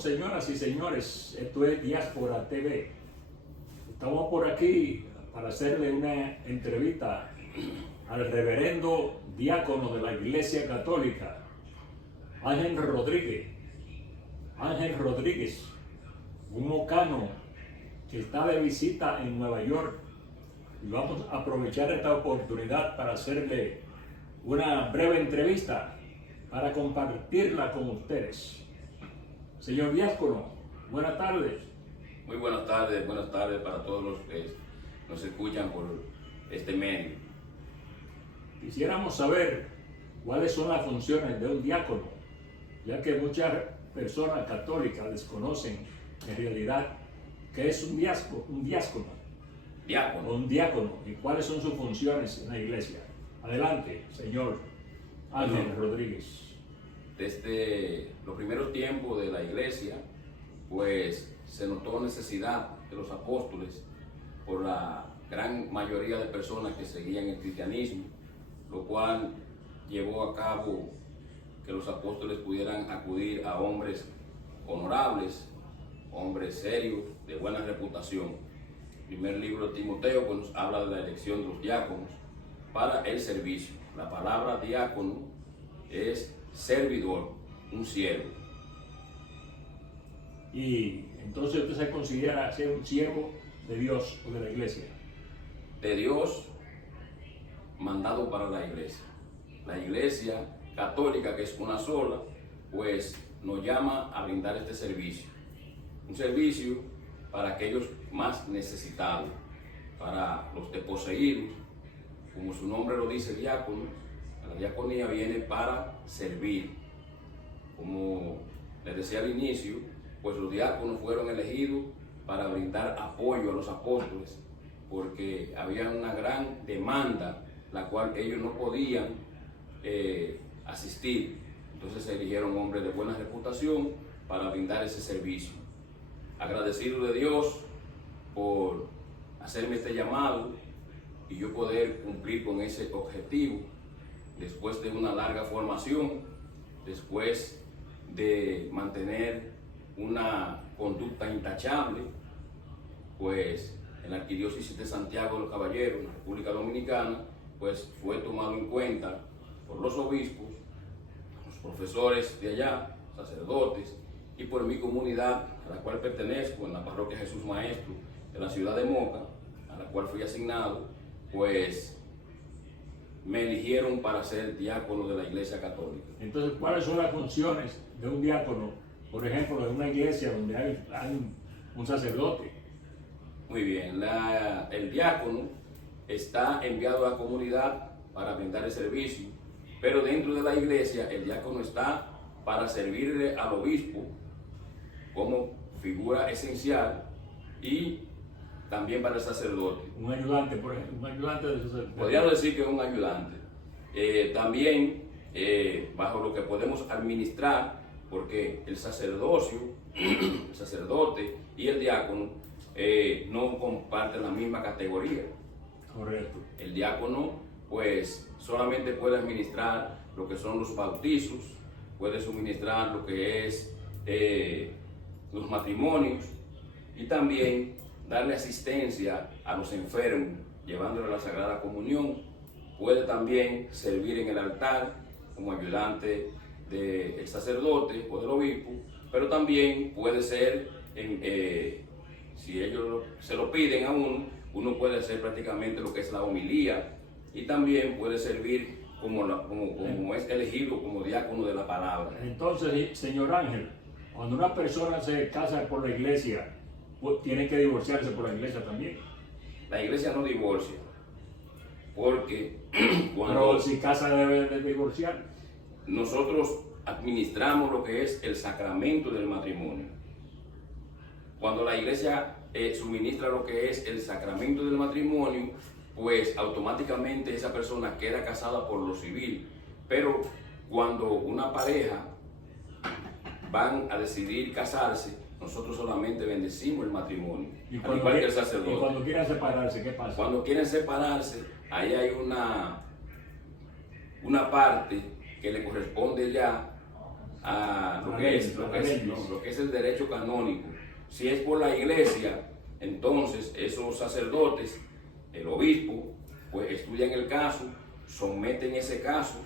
señoras y señores, esto es Diáspora TV. Estamos por aquí para hacerle una entrevista al reverendo diácono de la Iglesia Católica, Ángel Rodríguez, un mocano que está de visita en Nueva York. Y vamos a aprovechar esta oportunidad para hacerle una breve entrevista para compartirla con ustedes. Señor diácono, buenas tardes. Muy buenas tardes para todos los que nos escuchan por este medio. Quisiéramos saber cuáles son las funciones de un diácono, ya que muchas personas católicas desconocen en realidad qué es un diácono y cuáles son sus funciones en la iglesia. Adelante, señor Ángel Rodríguez. Desde los primeros tiempos de la iglesia, pues se notó necesidad de los apóstoles por la gran mayoría de personas que seguían el cristianismo, lo cual llevó a cabo que los apóstoles pudieran acudir a hombres honorables, hombres serios, de buena reputación. El primer libro de Timoteo pues, nos habla de la elección de los diáconos para el servicio. La palabra diácono es servidor, un siervo. Y entonces usted se considera ser un siervo de Dios o de la iglesia. De Dios, mandado para la iglesia. La iglesia católica, que es una sola, pues nos llama a brindar este servicio. Un servicio para aquellos más necesitados, para los desposeídos. Como su nombre lo dice, diácono, la diaconía viene para servir. Como les decía al inicio, pues los diáconos fueron elegidos para brindar apoyo a los apóstoles, porque había una gran demanda, la cual ellos no podían asistir. Entonces se eligieron hombres de buena reputación para brindar ese servicio. Agradecido de Dios por hacerme este llamado y yo poder cumplir con ese objetivo después de una larga formación, después de mantener una conducta intachable, pues en la Arquidiócesis de Santiago de los Caballeros, en la República Dominicana, pues fue tomado en cuenta por los obispos, los profesores de allá, sacerdotes, y por mi comunidad a la cual pertenezco, en la parroquia Jesús Maestro de la ciudad de Moca, a la cual fui asignado, pues me eligieron para ser diácono de la Iglesia Católica. Entonces, ¿cuáles son las funciones de un diácono, por ejemplo, de una iglesia donde hay un sacerdote? Muy bien, el diácono está enviado a la comunidad para brindar el servicio, pero dentro de la iglesia el diácono está para servirle al obispo como figura esencial y también para el sacerdote. Un ayudante, por ejemplo, un ayudante del sacerdote. Podríamos decir que es un ayudante. También bajo lo que podemos administrar, porque el sacerdocio, el sacerdote y el diácono no comparten la misma categoría. Correcto. El diácono pues solamente puede administrar lo que son los bautizos, puede suministrar lo que es los matrimonios y también darle asistencia a los enfermos, llevándole la Sagrada Comunión. Puede también servir en el altar como ayudante del sacerdote o del obispo, pero también puede ser, si ellos se lo piden a uno puede hacer prácticamente lo que es la homilía y también puede servir como es elegido como diácono de la palabra. Entonces, señor Ángel, cuando una persona se casa por la iglesia, pues tiene que divorciarse por la iglesia también. La iglesia no divorcia, porque Pero si casa debe de divorciar. Nosotros administramos lo que es el sacramento del matrimonio. Cuando la iglesia suministra lo que es el sacramento del matrimonio, pues automáticamente esa persona queda casada por lo civil. Pero cuando una pareja van a decidir casarse, nosotros solamente bendecimos el matrimonio, al igual que el sacerdote. Y cuando quieren separarse, ¿qué pasa? Cuando quieren separarse, ahí hay una parte que le corresponde ya a lo que es el derecho canónico. Si es por la iglesia, entonces esos sacerdotes, el obispo, pues estudian el caso, someten ese caso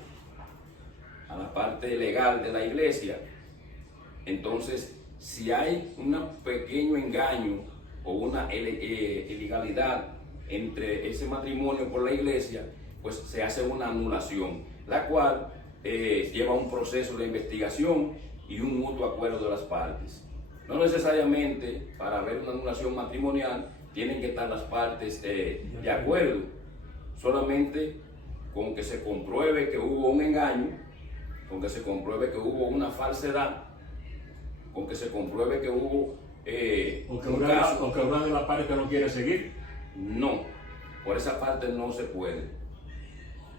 a la parte legal de la iglesia. Entonces, si hay un pequeño engaño o una ilegalidad entre ese matrimonio por la iglesia, pues se hace una anulación, la cual lleva un proceso de investigación y un mutuo acuerdo de las partes. No necesariamente para haber una anulación matrimonial tienen que estar las partes de acuerdo, solamente con que se compruebe que hubo un engaño, con que se compruebe que hubo una falsedad, con que se compruebe que hubo o que una de las partes no quiere seguir. No, por esa parte no se puede.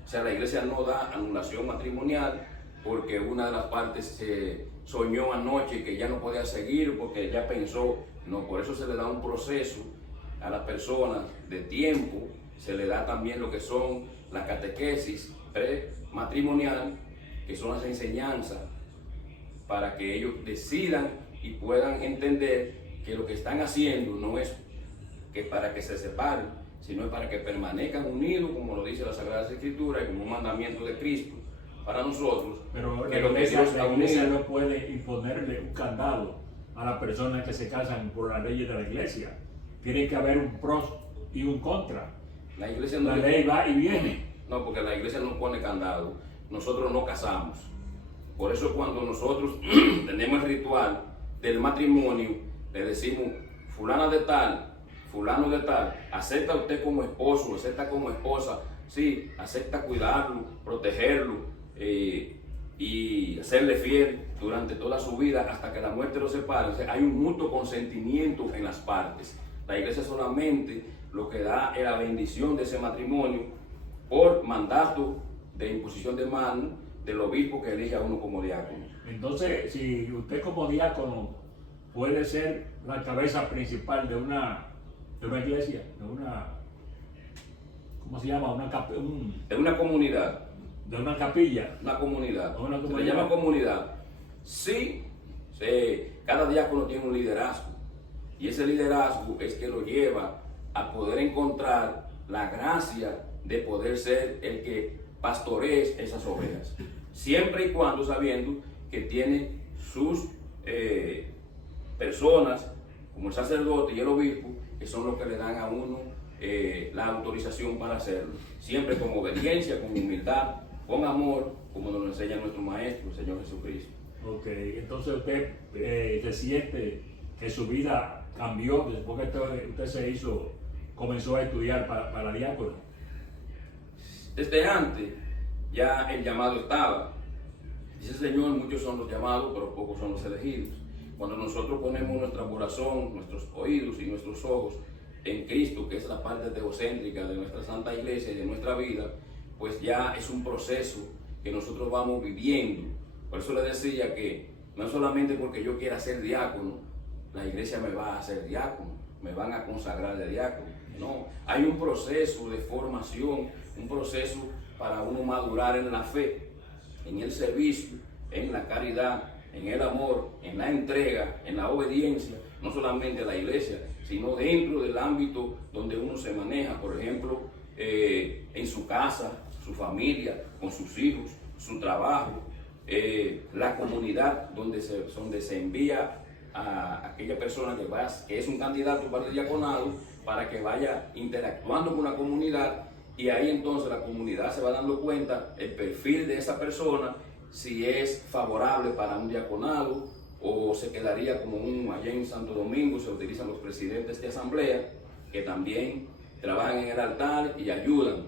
O sea, la iglesia no da anulación matrimonial porque una de las partes se soñó anoche que ya no podía seguir porque ya pensó. No, por eso se le da un proceso a las personas de tiempo, se le da también lo que son las catequesis prematrimonial, que son las enseñanzas para que ellos decidan y puedan entender que lo que están haciendo no es que para que se separen, sino es para que permanezcan unidos, como lo dice la Sagrada Escritura y como un mandamiento de Cristo para nosotros. Pero que la iglesia no puede imponerle un candado a las personas que se casan por las leyes de la iglesia. Tiene que haber un pros y un contra. La iglesia no la ley va y viene. No, porque la iglesia no pone candado. Nosotros no casamos. Por eso cuando nosotros tenemos el ritual del matrimonio, le decimos, fulana de tal, fulano de tal, acepta usted como esposo, acepta como esposa, sí, acepta cuidarlo, protegerlo y hacerle fiel durante toda su vida hasta que la muerte lo separe. O sea, hay un mutuo consentimiento en las partes. La iglesia solamente lo que da es la bendición de ese matrimonio por mandato de imposición de mano del obispo que elige a uno como diácono. Entonces, si usted como diácono puede ser la cabeza principal de una iglesia, de una, ¿cómo se llama? De una comunidad. De una capilla. Una comunidad. Una comunidad. Se le llama comunidad. Sí, cada diácono tiene un liderazgo. Y ese liderazgo es que lo lleva a poder encontrar la gracia de poder ser el que pastoree esas ovejas. Siempre y cuando sabiendo que tiene sus personas, como el sacerdote y el obispo, que son los que le dan a uno la autorización para hacerlo. Siempre con obediencia, con humildad, con amor, como nos lo enseña nuestro Maestro, el Señor Jesucristo. Ok, entonces usted se siente que su vida cambió después que usted comenzó a estudiar para diácono. Desde antes ya el llamado estaba. Dice el Señor, muchos son los llamados, pero pocos son los elegidos. Cuando nosotros ponemos nuestra corazón, nuestros oídos y nuestros ojos en Cristo, que es la parte teocéntrica de nuestra Santa Iglesia y de nuestra vida, pues ya es un proceso que nosotros vamos viviendo. Por eso le decía que no solamente porque yo quiera ser diácono, la iglesia me va a hacer diácono, me van a consagrar de diácono. No, hay un proceso de formación, un proceso para uno madurar en la fe, en el servicio, en la caridad, en el amor, en la entrega, en la obediencia, no solamente a la iglesia, sino dentro del ámbito donde uno se maneja, por ejemplo, en su casa, su familia, con sus hijos, su trabajo, la comunidad donde se envía a aquella persona que es un candidato para el diaconado, para que vaya interactuando con la comunidad, y ahí entonces la comunidad se va dando cuenta el perfil de esa persona, si es favorable para un diaconado o se quedaría como allá en Santo Domingo se utilizan los presidentes de asamblea que también trabajan en el altar y ayudan,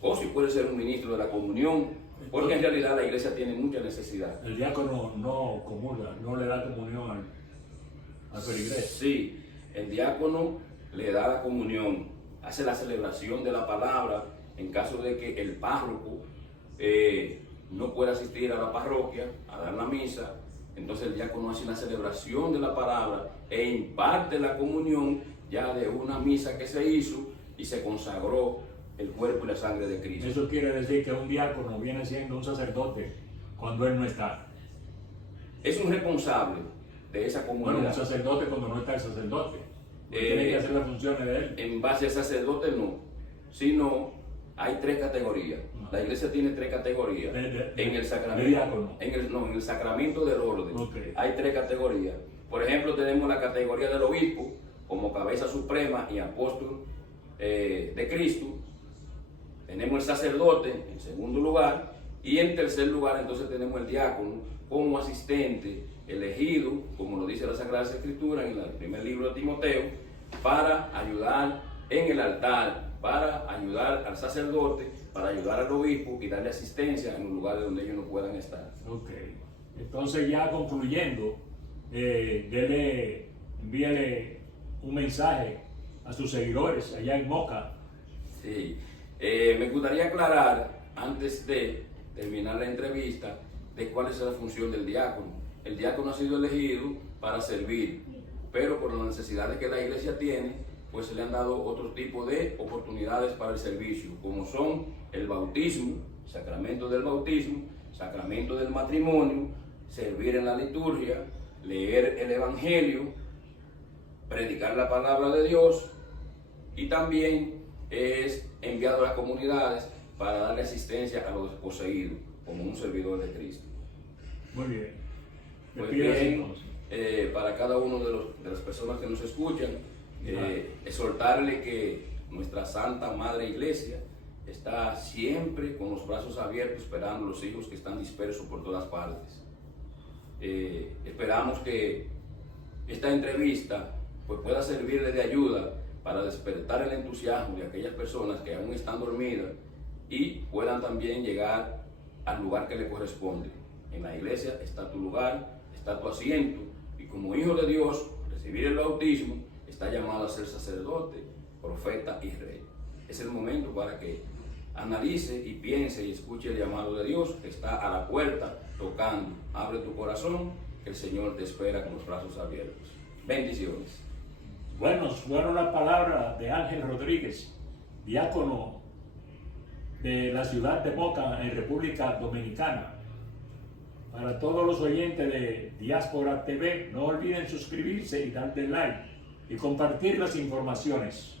o si puede ser un ministro de la comunión, porque en realidad la iglesia tiene mucha necesidad. El diácono no comulga, no le da comunión al feligres. Sí, el diácono le da la comunión, hace la celebración de la palabra en caso de que el párroco no pueda asistir a la parroquia a dar la misa. Entonces el diácono hace una celebración de la palabra e imparte la comunión ya de una misa que se hizo y se consagró el cuerpo y la sangre de Cristo. Eso quiere decir que un diácono viene siendo un sacerdote cuando él no está. es un responsable de esa Bueno, comunidad. un sacerdote cuando no está el sacerdote, tiene que hacer las funciones de él. En base al sacerdote no, sino hay tres categorías. La iglesia tiene tres categorías. En el sacramento, diácono. en el sacramento del orden, Okay. hay tres categorías. Por ejemplo, tenemos la categoría del obispo como cabeza suprema y apóstol de Cristo. Tenemos el sacerdote en segundo lugar, y en tercer lugar entonces tenemos el diácono como asistente elegido, como lo dice la Sagrada Escritura en el primer libro de Timoteo, para ayudar en el altar, para ayudar al sacerdote, para ayudar al obispo y darle asistencia en los lugares donde ellos no puedan estar. Ok. Entonces, ya concluyendo, envíele un mensaje a sus seguidores allá en Moca. Sí. Me gustaría aclarar, antes de terminar la entrevista, de cuál es la función del diácono. El diácono ha sido elegido para servir, pero por las necesidades que la iglesia tiene, pues se le han dado otro tipo de oportunidades para el servicio, como son el bautismo, sacramento del bautismo, sacramento del matrimonio, servir en la liturgia, leer el evangelio, predicar la palabra de Dios, y también es enviado a las comunidades para darle asistencia a los desposeídos, como un servidor de Cristo. Muy bien. Pues Despídase, bien, entonces. para cada uno de las personas que nos escuchan, exhortarle que nuestra Santa Madre Iglesia está siempre con los brazos abiertos esperando a los hijos que están dispersos por todas partes. Esperamos que esta entrevista pues, pueda servirle de ayuda para despertar el entusiasmo de aquellas personas que aún están dormidas y puedan también llegar al lugar que le corresponde. En la iglesia está tu lugar, está tu asiento, y como hijo de Dios, recibir el bautismo, está llamado a ser sacerdote, profeta y rey. Es el momento para que analice y piense y escuche el llamado de Dios que está a la puerta tocando. Abre tu corazón, que el Señor te espera con los brazos abiertos. Bendiciones. Bueno, fueron las palabras de Ángel Rodríguez, diácono de la ciudad de Moca en República Dominicana. Para todos los oyentes de Diáspora TV, no olviden suscribirse y darle like y compartir las informaciones.